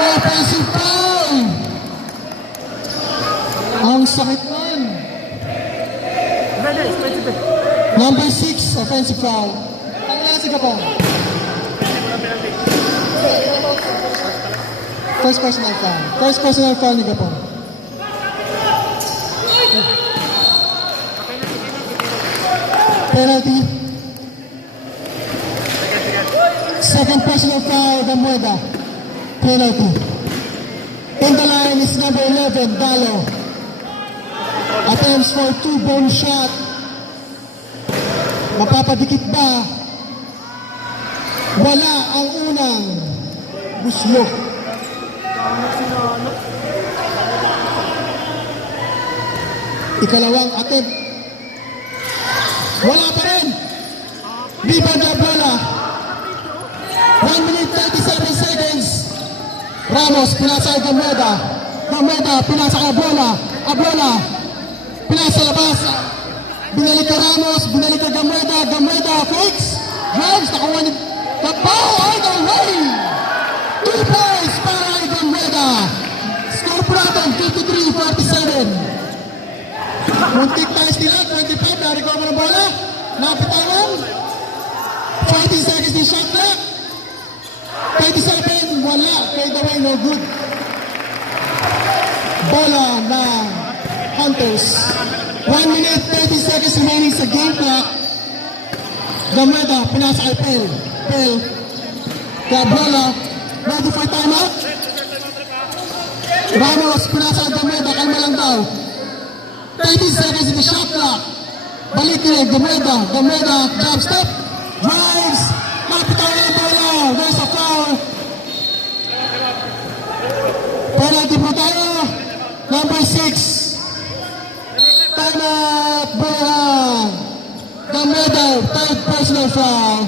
Offensive foul. Ang sakit nun. Number 6, offensive foul. Ang nasa ka po? First personal foul. First personal foul ni Gapon. Penalty. Second personal foul, Gamueda. Penalty. In the line is number 11, Dalo. Attempts for 2 bonus shot. Mapapadikit ba? Wala ang unang buslok. Ikalawang attempt. Wala pa rin. Rebound na bola. 1 minute 37 seconds. Ramos, pinasa kay Gamueda. Gamueda, pinasa kay Ablola. Ablola, pinasa labas. Binalik kay Ramos, binalik kay Gamueda. Gamueda, fakes. Drives, nakuha ni Kapaw all the way. 2 points para kay Gamueda. Score po natin, 53-47. Muntik tayo sila, 25, na-recover ang bola. Napitawan. 40 seconds din shot clock. 27, wala. Fade away, no good. Bola na Hunters. 1 minute, 30 seconds remaining sa game clock. Gamueda, pinasa kay Pel. Pel. Gabriela, ready for timeout. Ramos, pinasa kay Gamueda, kalma lang daw. 30 seconds in the shot clock. Balik niya, Gamueda. Gamueda, jump step. Drives. Napitawan ang bola. There's a foul. Penalty po tayo. Number 6. Timeout, Bohan. Gamueda, third personal foul.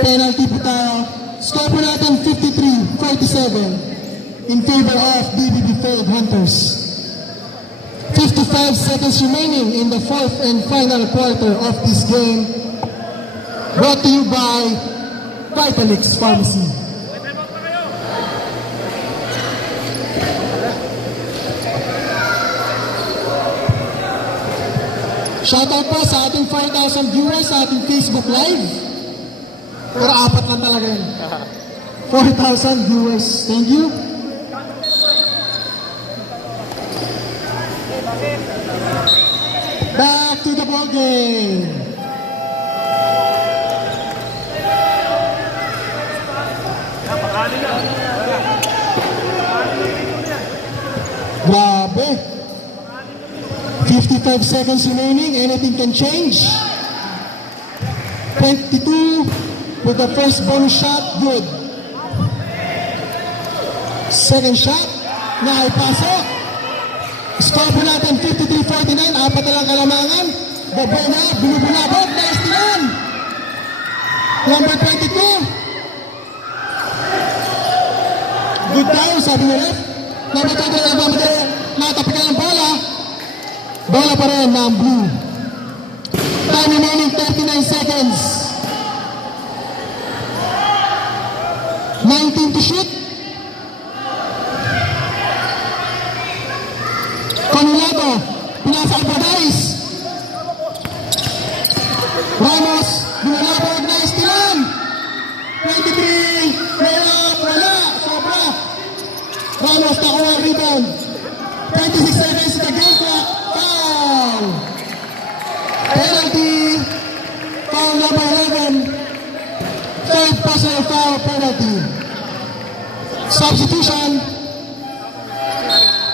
Penalty po tayo. Score po natin 53-47 in favor of BBB Fade Hunters. 55 seconds remaining in the fourth and final quarter of this game. Brought to you by Vitalix Pharmacy. Shoutout po sa ating 4,000 viewers sa ating Facebook Live. Pero apat lang talaga yun. 4,000 viewers. Thank you. Back to the ball game. Grabe. 55 seconds remaining. Anything can change. 22 with the first bonus shot. Good. Second shot. Naipasok. Score po natin 53-49. Apat na lang kalamangan. Babona. Binubulabog. Nice lang. Number 22. Good down. Sabi mo rin. Number 22. Natapikan ng bola. Bola pa rin ng blue. Time remaining 39 seconds. 19 to shoot. Conulato. Pinasa ang Padais. Ramos. Binalabog na istilan. 23. Layup. Wala. Sobra. Ramos nakuha ang rebound. 26 seconds to the game clock. Foul. Penalty. Foul number 11. Third personal foul penalty. Substitution.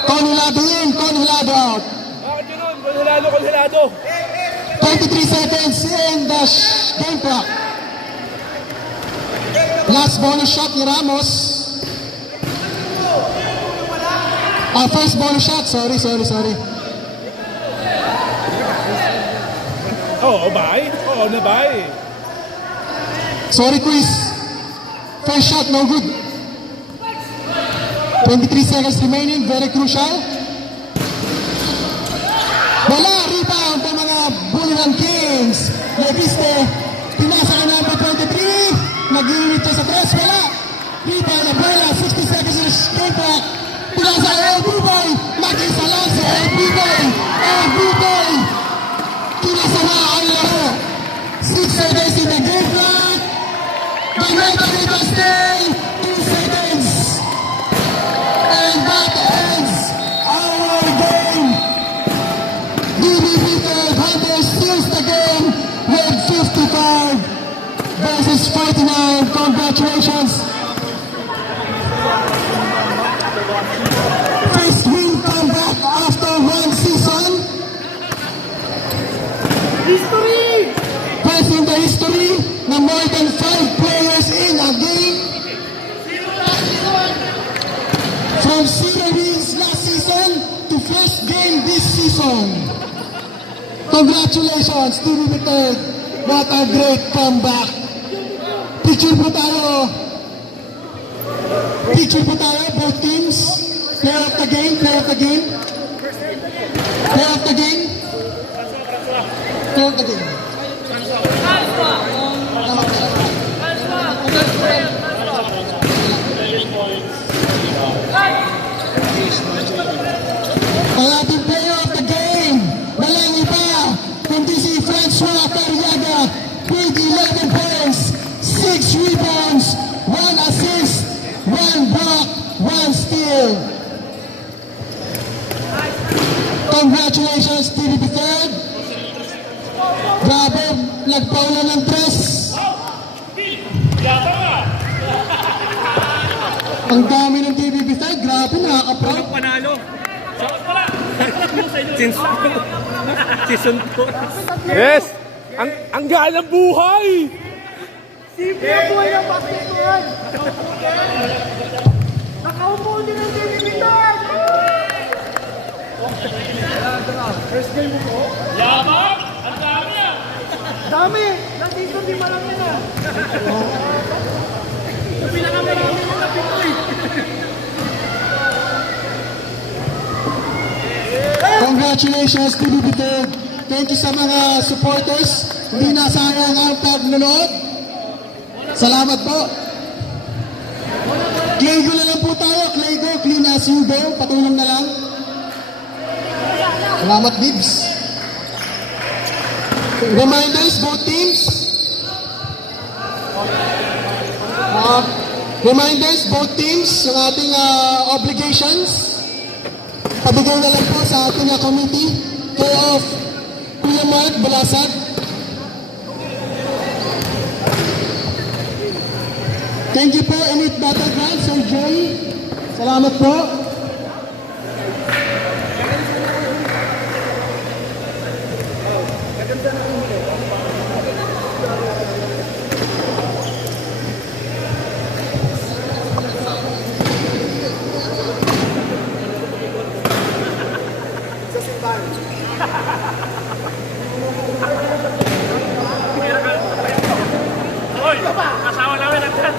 Conulado in. Conulado out. Bakit yun nun? Konhelado. 23 seconds in the game clock. Last bonus shot ni Ramos. First bonus shot. Sorry. Oo, bye. Oo, na bye. Sorry, Chris. First shot, no good. 23 seconds remaining. Very crucial. Wala. Rebound ng mga Bulacan Kings. Leviste. Pinasa ka number 23. Nag-iinit siya sa tres. Wala. Rebound na bola. 60 seconds in game clock. Pinasa ka LB-Boy. Mag-isa lang si LB-Boy. LB-Boy. Pinasa na ang laro. 6 seconds in the game clock. The United will stay 2 seconds. And that ends our game. DBB Hunter steals the game with 55 versus 49. Congratulations. First win comeback after one season. History! First in the history na more than 5 players in a game. From 0 wins last season to first game this season. Congratulations to Limited. What a great comeback. Picture po tayo. Both teams. Player of the game. Player of the game. Ang ating player of the game, walang iba, kundi si Francois Carriaga with 11 points, 6 rebounds, 1 assist, 1 block, 1 steal. Congratulations, TVP Third. Grabe, nagpaula ng tres. Ang dami ng TVP Third, grabe, nakaka-proud. Panalo. Season 2. Yes! Ang gaan ng buhay! Simple ang buhay ng basketball! Nakaupo din ang dinibitan! First game mo po? Yabang! Ang dami ah! Dami! Nandito di marami na! Sa pinakamarami na na Pinoy! Congratulations to Limited. Thank you sa mga supporters. Hindi nasayang ang pagnunood. Salamat po. Claygo na lang po tayo. Claygo, clean as you go. Patulong na lang. Salamat, Bibs. Reminders, both teams. Reminders, both teams, ng ating obligations. Pabigay na lang po sa ating committee, care of Kuya Mark Balasag. Thank you po, Elite Battleground, Sir Joy. Salamat po. Hoy! Kasama namin nandiyan.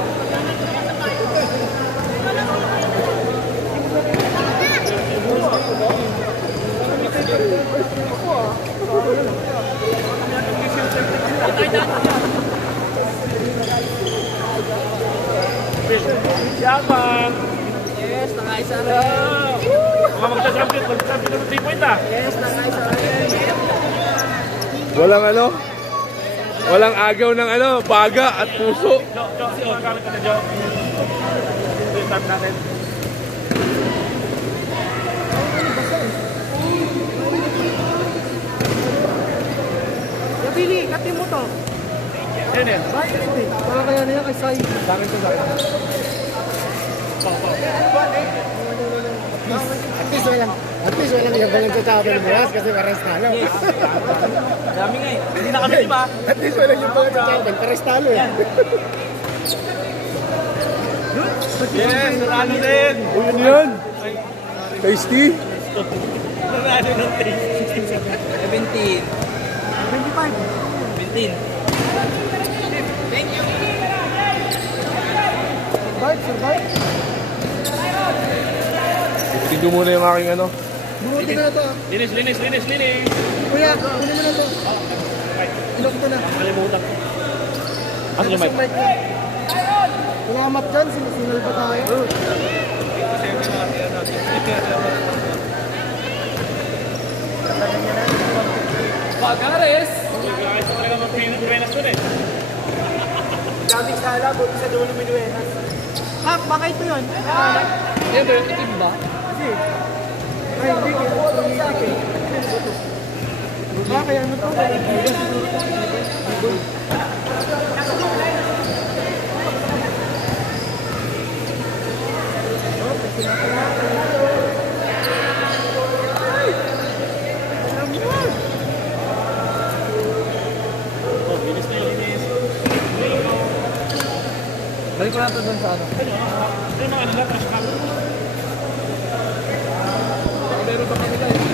Yaman! Yes, nakaisa rin. Mga magsasampi ng 3 point ah. Yes, nakaisa rin. Walang ano? Walang agaw ng ano, baga at puso. Jo, magamit ka na Jo. Ito yung start natin. Nabili, katin mo to. Yan yan. Bakit ito eh? Baka kaya na yan kay Sai. Dami ko sa akin. At least walang yung balang tatapon ng Maras kasi Maras talo. Dami nga eh. Hindi na kami diba? At least walang yung balang tatapon, Maras talo eh. Yes, narano din. Yun yun. Tasty. Narano ng 17. 25. 17. Survive. Tingnan muna yung aking ano. Bumuti ko na to. Linis. Kuya, kunin mo na to. Ilok ko na. Kalimutan ko. Asa yung mic? Salamat dyan, sinusunal pa tayo. Pagares! Guys, talaga mag-Pinas dun eh. Daming sala, buti sa dulo Minuenas. Ah, baka ito yun. Yan ba yung itim ba? Kasi, ay, hindi ko. Electronic eh. Ah, kaya ano to? Oh, linis na linis. Balik ko na ito doon sa ano. Ano yung mga nila? Trash can? Meron ba kami tayo?